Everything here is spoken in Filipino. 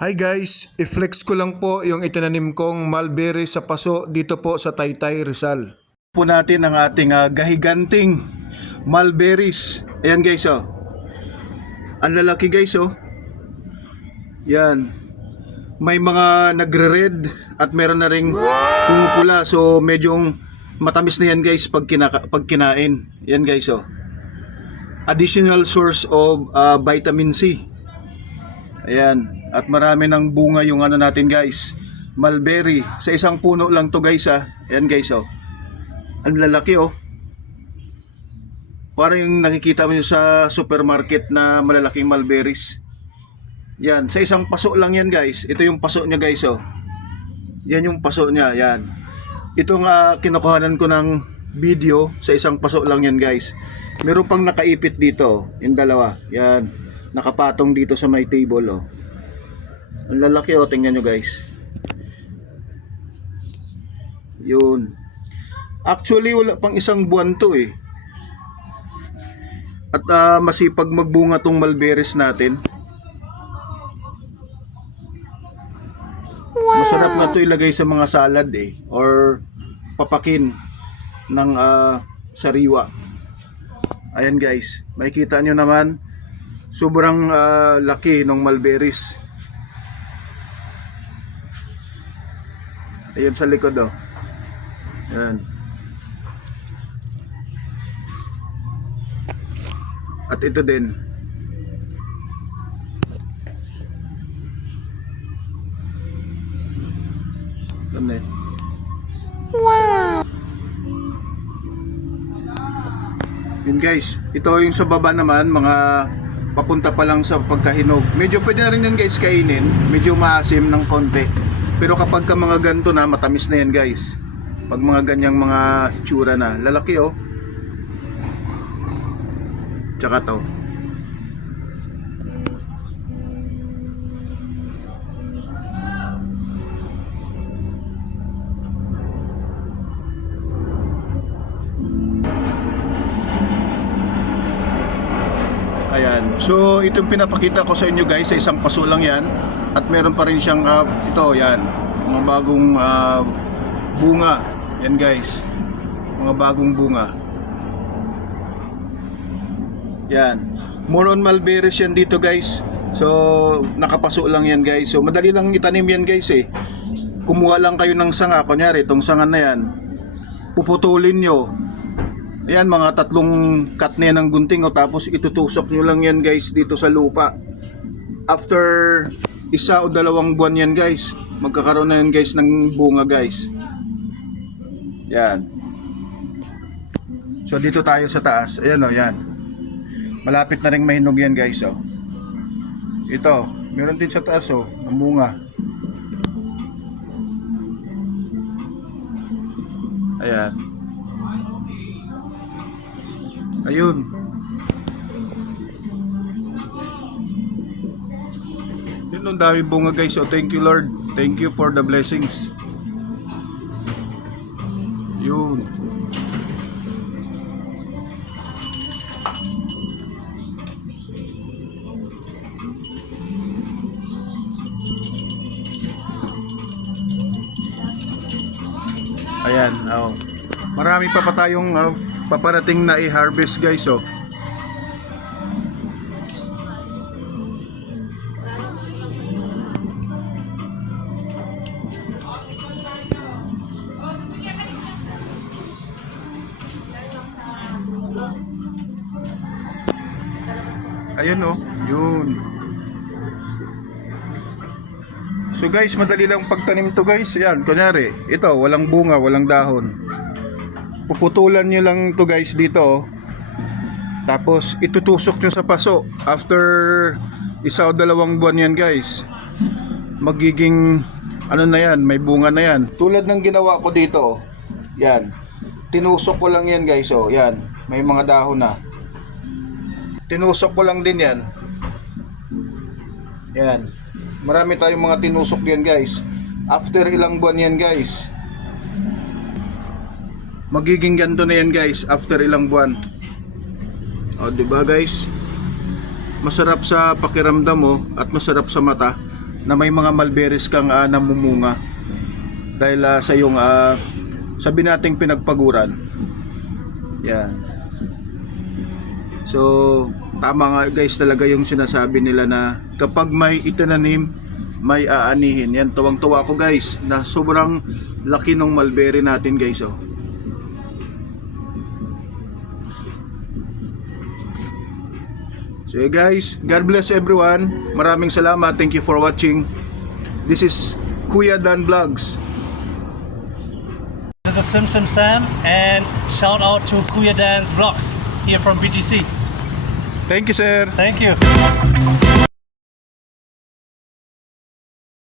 Hi guys, i-flex ko lang po yung itinanim kong mulberry sa paso dito po sa Taytay Rizal. Po natin ang ating ah, gahiganting mulberries. Ayan guys oh. Ang lalaki guys oh. Yan. May mga nagre-red at meron na ring pumupula. So medyo matamis na yan guys pag, kinaka- pag kinain. Yan guys oh. Additional source of ah, vitamin C. Ayan. At marami ng bunga yung ano natin guys. Mulberry. Sa isang puno lang to guys ha. Ayan guys oh. Ang lalaki oh. Parang yung nakikita mo sa supermarket na malalaking mulberries. Yan. Sa isang paso lang yan guys. Ito yung paso niya guys oh. Yan yung paso niya. Yan. Itong uh, kinukuhanan ko ng video sa isang paso lang yan guys. Meron pang nakaipit dito. Yung dalawa. Yan. Nakapatong dito sa my table oh. Ang lalaki oh, tingnan nyo guys. Yun. Actually, wala pang isang buwan to eh. At ah, masipag magbunga tong mulberries natin. Masarap nga to ilagay sa mga salad eh. Or papakin ng ah, sariwa. Ayan guys. Makikita nyo naman. Sobrang ah, laki ng mulberries. Ayun sa likod oh. Yan. At ito din. Ano eh? Yun guys, ito yung sa baba naman, mga papunta pa lang sa pagkahinog. Medyo pwede na rin yan guys kainin, medyo maasim ng konti. Pero kapag ka mga ganito na, matamis na yan guys. Pag mga ganyang mga itsura na, lalaki oh. Tsaka to. So, itong pinapakita ko sa inyo guys, sa isang paso lang yan. At meron pa rin siyang, ah, ito, yan. Mga bagong ah, bunga. Yan guys. Mga bagong bunga. Yan. More on yan dito guys. So, nakapaso lang yan guys. So, madali lang itanim yan guys eh. Kumuha lang kayo ng sanga. Kunyari, itong sanga na yan. Puputulin nyo. Ayan, mga tatlong cut na yan ng gunting o tapos itutusok nyo lang yan guys dito sa lupa. After isa o dalawang buwan yan guys, magkakaroon na yan guys ng bunga guys. Yan. So dito tayo sa taas. Ayan o, yan. Malapit na rin mahinog yan guys o. Ito, meron din sa taas o, ang bunga. Ayan. Ayun. Yun ang dami bunga guys. So thank you Lord. Thank you for the blessings. Yun. Ayan, oh. Marami pa pa tayong ah, paparating na i-harvest guys, oh. Ayun oh, yun. So guys, madali lang pagtanim to guys. Yan, kunyari, ito, walang bunga, walang dahon. Puputulan nyo lang to guys dito oh. Tapos itutusok nyo sa paso. After isa o dalawang buwan yan guys. Magiging ano na yan, may bunga na yan. Tulad ng ginawa ko dito oh. Yan. Tinusok ko lang yan guys oh. Yan. May mga dahon na. Tinusok ko lang din yan. Yan. Marami tayong mga tinusok yan guys. After ilang buwan yan guys. Magiging ganito na yan guys after ilang buwan. O, ba guys? masarap sa pakiramdam mo at masarap sa mata na may mga mulberries kang ah, namumunga dahil ah, sa yung uh, sabi nating pinagpaguran. Yan. So, tama nga guys talaga yung sinasabi nila na kapag may itinanim, may aanihin. Yan, tuwang-tuwa ko guys na sobrang laki ng mulberry natin guys. Oh. So guys, God bless everyone. Maraming salamat. Thank you for watching. This is Kuya Dan Vlogs. This is Sim Sim Sam and shout out to Kuya Dan's Vlogs here from BGC. Thank you, sir. Thank you.